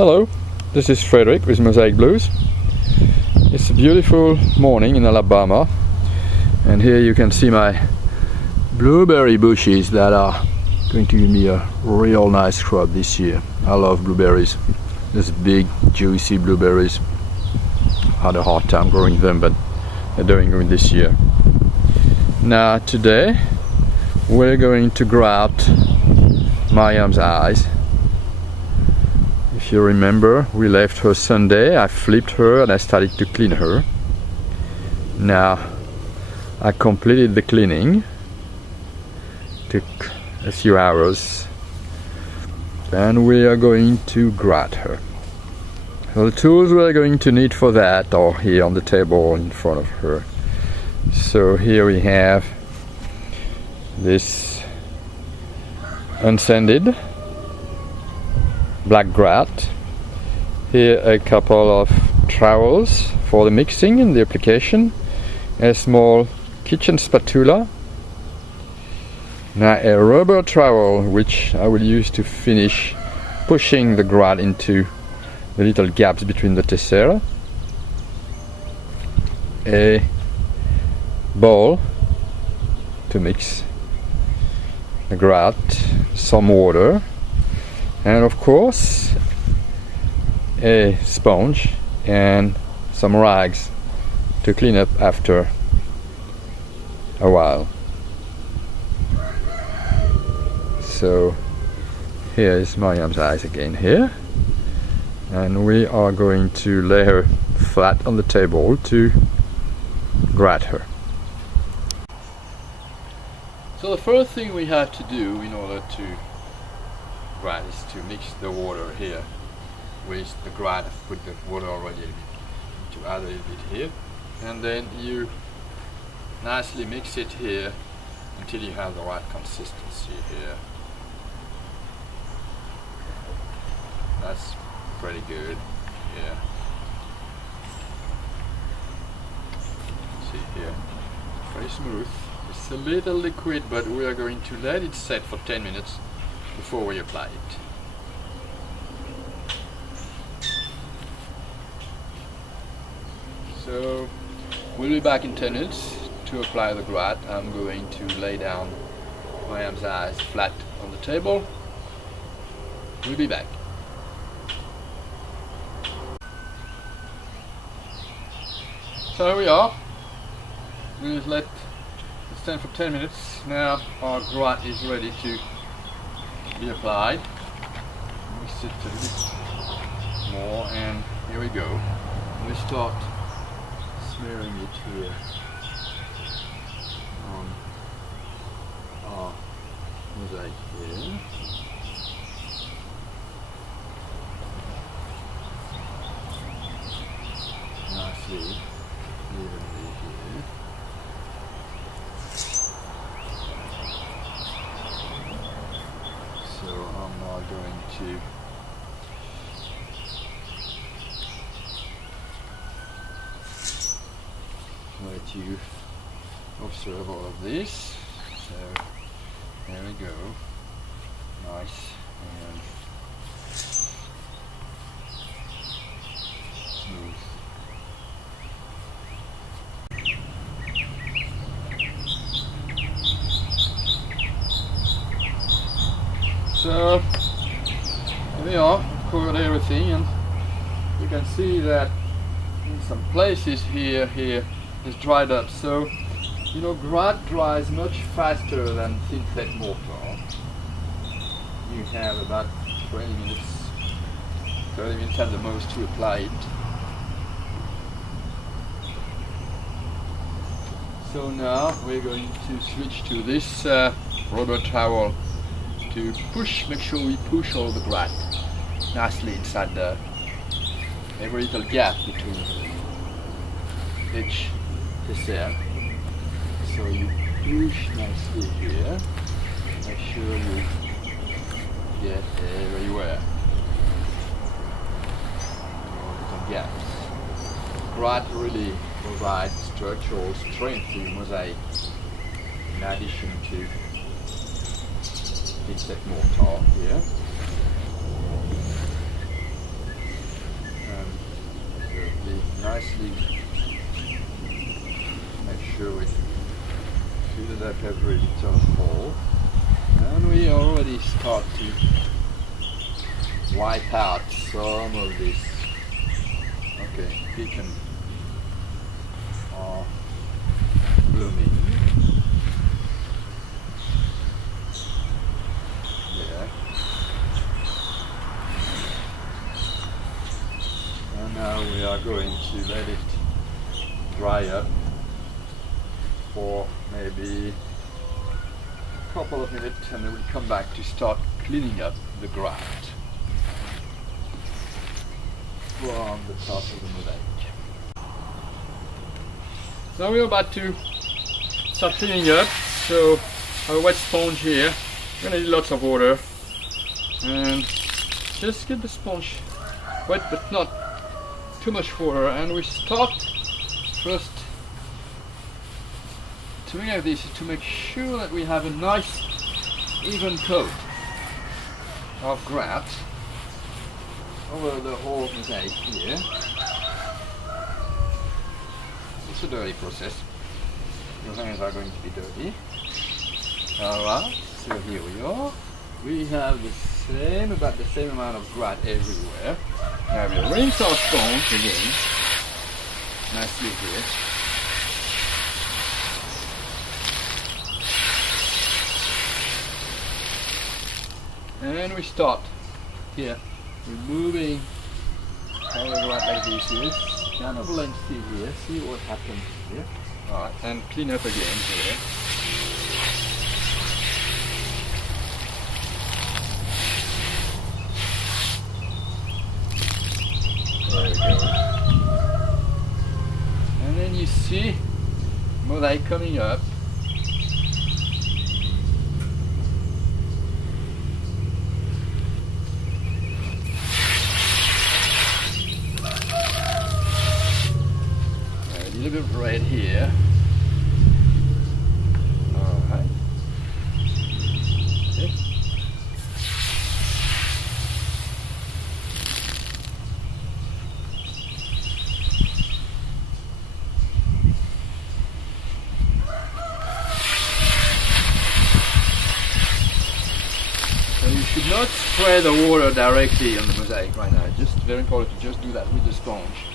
Hello, this is Frederick with Mosaic Blues. It's a beautiful morning in Alabama, and here you can see my blueberry bushes that are going to give me a real nice crop this year. I love blueberries. These big juicy blueberries. I had a hard time growing them, but they're doing good this year. Now today we're going to grout Mariam's eyes. If you remember, we left her Sunday, I flipped her and I started to clean her. Now I completed the cleaning, took a few hours, and we are going to grout her. So the tools we're going to need for that are here on the table in front of her. So here we have this unsanded black grout. Here a couple of trowels for the mixing and the application, a small kitchen spatula, now a rubber trowel which I will use to finish pushing the grout into the little gaps between the tessera, a bowl to mix the grout, some water, and of course a sponge and some rags to clean up after a while. So here is Mariam's eyes again here, and we are going to lay her flat on the table to grout her. So the first thing we have to do in order to grout is to mix the water here with the grout. I've put the water already to add a little bit here, and then you nicely mix it here until you have the right consistency here. That's pretty good. Yeah. See here, very smooth. It's a little liquid, but we are going to let it set for 10 minutes before we apply it. So we'll be back in 10 minutes to apply the grout. I'm going to lay down Mariam's eyes flat on the table. We'll be back. So here we are. We'll let it stand for 10 minutes. Now our grout is ready to be applied. Mix it a bit more, and here we go. We start smearing it here on our mosaic here. Nicely, evenly here. So I'm now going to let you observe all of this. So there we go, nice and smooth. So here we are, covered everything, and you can see that in some places here it's dried up. So you know, grout dries much faster than thin set mortar. You have about 20 minutes, 30 minutes at the most to apply it. So now we're going to switch to this rubber towel to make sure we push all the grout nicely inside every little gap between each tessera. So you push nicely here, make sure you get everywhere, all little gaps. Grout really provides structural strength to mosaic in addition to thin set mortar here. nicely make sure we fill it up every little hole, and we already start to wipe out some of this. Okay, pecan are blooming. Yeah. And now we are going to let it dry up for maybe a couple of minutes, and then we'll come back to start cleaning up the grout from the top of the mosaic. Now we're about to start cleaning up, so our wet sponge here, we're going to need lots of water, and just get the sponge wet but not too much water, and we start first doing this to make sure that we have a nice even coat of grout over the whole mosaic here. It's a dirty process. Your hands are going to be dirty. Alright, so here we are. We have about the same amount of grout everywhere. Now we'll rinse our sponge again, nicely here. And we start here, removing all the grout like this. It's kind of lengthy here. See what happens here. Alright, and clean up again here. There we go. And then you see mosaic coming up. A little bit of red here. Alright. Okay. So you should not spray the water directly on the mosaic right now. It's just very important to just do that with the sponge.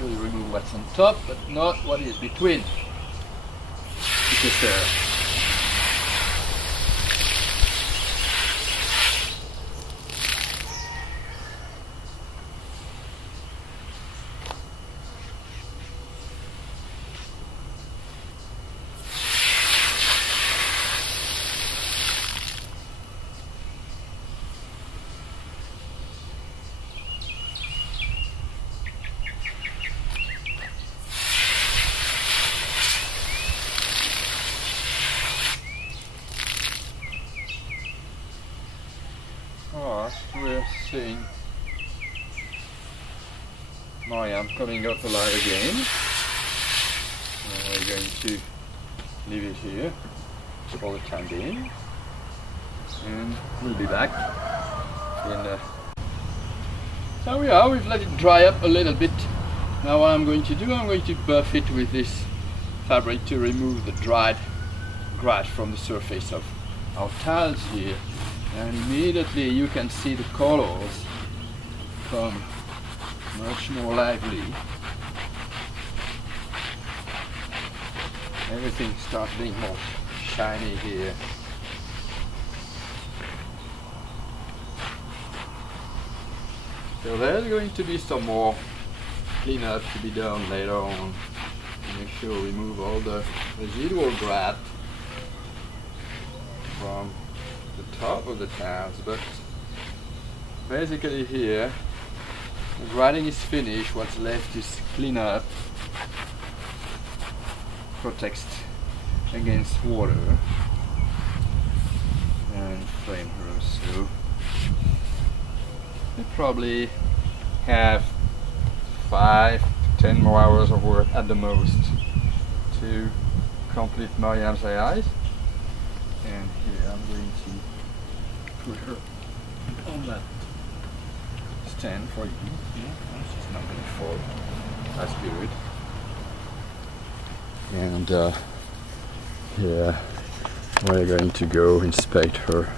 You remove what's on top, but not what is between. Because we're seeing Mariam coming up alive again. We're going to leave it here for the time being, and we'll be back in there we are. We've let it dry up a little bit. Now what I'm going to do, I'm going to buff it with this fabric to remove the dried grout from the surface of our tiles here. And immediately you can see the colors become much more lively. Everything starts being more shiny here. So there's going to be some more cleanup to be done later on to make sure we remove all the residual grout from the top of the tiles, but basically here the grouting is finished. What's left is clean up, protect against water and flame rust. So we probably have 5 to 10 more hours of work at the most to complete Mariam's eyes. And here I'm going to put her on that 10 for you. Yeah, she's not going to fall. That's good. And yeah, we're going to go inspect her.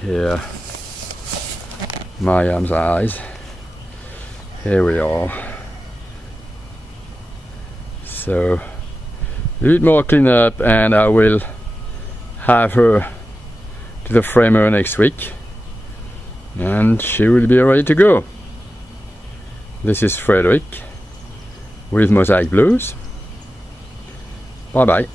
Here, Mariam's eyes. Here we are. So a bit more cleanup, and I will have her to the framer next week, and she will be ready to go. This is Frederick with Mosaic Blues. Bye bye.